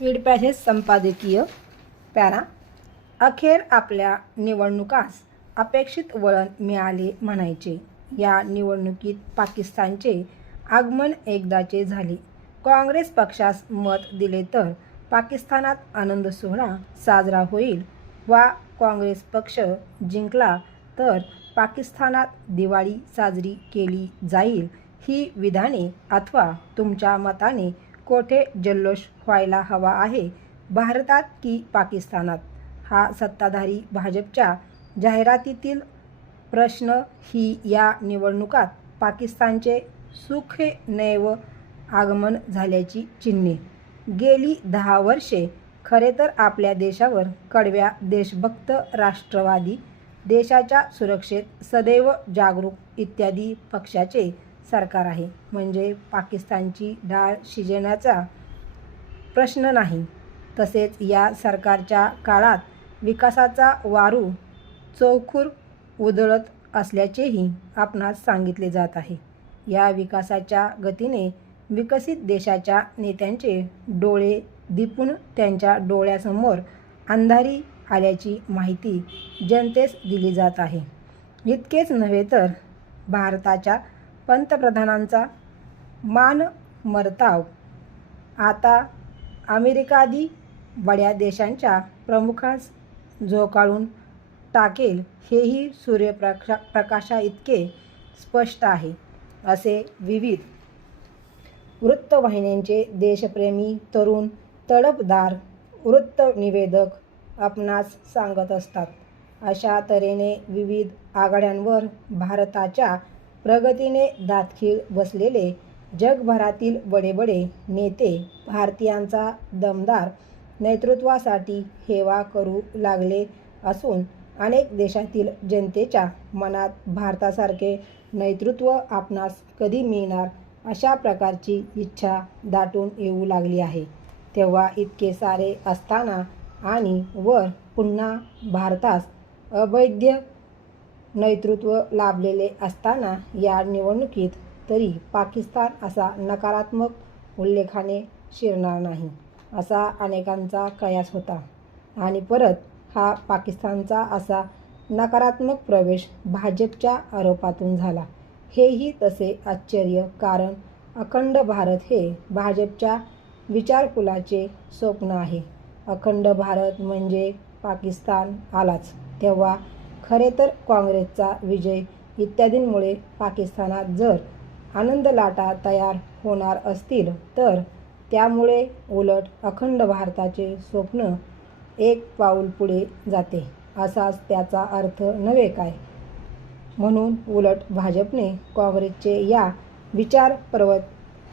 Speed passage संपादकीय para. अखेर आपल्या निवडणुकास अपेक्षित वळण मिळाले म्हणायचे. या निवडणुकीत पाकिस्तानचे आगमन एकदाचे झाले. काँग्रेस पक्षास मत दिले तर पाकिस्तानात आनंद सोहळा साजरा होईल वा काँग्रेस पक्ष जिंकला तर पाकिस्तानात दिवाळी साजरी केली जाईल ही विधाने अथवा तुमच्या मताने कोठे जल्लोष व्हायला हवा आहे, भारतात की पाकिस्तानात, हा सत्ताधारी भाजपच्या जाहिरातीतील प्रश्न ही या निवडणुकात पाकिस्तानचे सुखनैव आगमन झाल्याची चिन्हे. गेली 10 वर्षे खरे तर आपल्या देशावर कडव्या देशभक्त राष्ट्रवादी, देशाच्या सुरक्षेत सदैव जागरूक इत्यादी पक्षाचे सरकार आहे. म्हणजे पाकिस्तानची डाळ शिजण्याचा प्रश्न नाही. तसेच या सरकारच्या काळात विकासाचा वारू चौखूर उधळत असल्याचेही आपणास सांगितले जात आहे. या विकासाच्या गतीने विकसित देशाच्या नेत्यांचे डोळे दिपून त्यांच्या डोळ्यासमोर अंधारी आल्याची माहिती जनतेस दिली जात आहे. इतकेच नव्हे तर भारताच्या पंतप्रधानांचा मानमर्ताव आता अमेरिकादी बड्या देशांच्या प्रमुखांस झोकाळून टाकेल हेही सूर्यप्रकाशाइतके स्पष्ट आहे, असे विविध वृत्तवाहिन्यांचे देशप्रेमी तरुण तडफदार वृत्तनिवेदक आपणास सांगत असतात. अशा तऱ्हेने विविध आघाड्यांवर भारताच्या प्रगतीने दातखीळ बसलेले जगभरातील बडे नेते भारतीयांचा दमदार नेतृत्वासाठी हेवा करू लागले असून अनेक देशातील जनतेच्या मनात भारतासारखे नेतृत्व आपणास कधी मिळणार अशा प्रकारची इच्छा दाटून येऊ लागली आहे. तेव्हा इतके सारे असताना आणि वर पुन्हा भारतास अवैध नेतृत्व लाभलेले असताना या निवडणुकीत तरी पाकिस्तान असा नकारात्मक उल्लेखाने शिरणार नाही असा अनेकांचा कयास होता. आणि परत हा पाकिस्तानचा असा नकारात्मक प्रवेश भाजपच्या आरोपातून झाला हेही तसे आश्चर्य, कारण अखंड भारत हे भाजपच्या विचारकुलाचे स्वप्न आहे. अखंड भारत म्हणजे पाकिस्तान आलाच तेव्हा खरे तर काँग्रेसचा विजय इत्यादींमुळे पाकिस्तानात जर आनंदलाटा तयार होणार असतील तर त्यामुळे उलट अखंड भारताचे स्वप्न एक पाऊल पुढे जाते असाच त्याचा अर्थ नव्हे काय. म्हणून उलट भाजपने काँग्रेसचे या विचार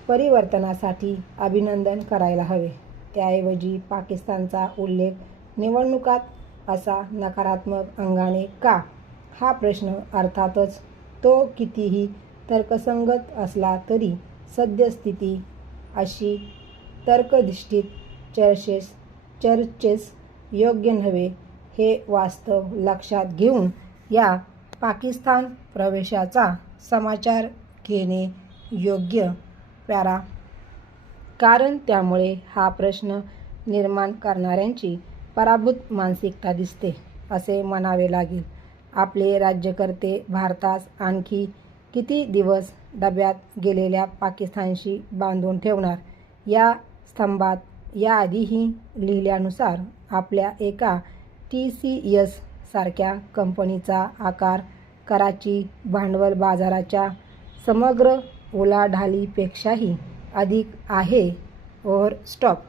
परिवर्तनासाठी अभिनंदन करायला हवे. त्याऐवजी पाकिस्तानचा उल्लेख निवडणुकात असा नकारात्मक अंगाने का, हा प्रश्न अर्थातच तो कितीही तर्कसंगत असला तरी सद्यस्थिती अशी तर्कधिष्ठित चर्चेस योग्य नव्हे हे वास्तव लक्षात घेऊन या पाकिस्तान प्रवेशाचा समाचार घेणे योग्य. पॅरा. कारण त्यामुळे हा प्रश्न निर्माण करणाऱ्यांची पराभूत मानसिकता दिसते असे म्हणावे लागेल. आपले राज्यकर्ते भारतास आणखी किती दिवस डब्यात गेलेल्या पाकिस्तानशी बांधून ठेवणार. या स्तंभात याआधीही लिहिल्यानुसार आपल्या एका TCS सारख्या कंपनीचा आकार कराची भांडवल बाजाराच्या समग्र उलाढालीपेक्षाही अधिक आहे. ओव्हरस्टॉक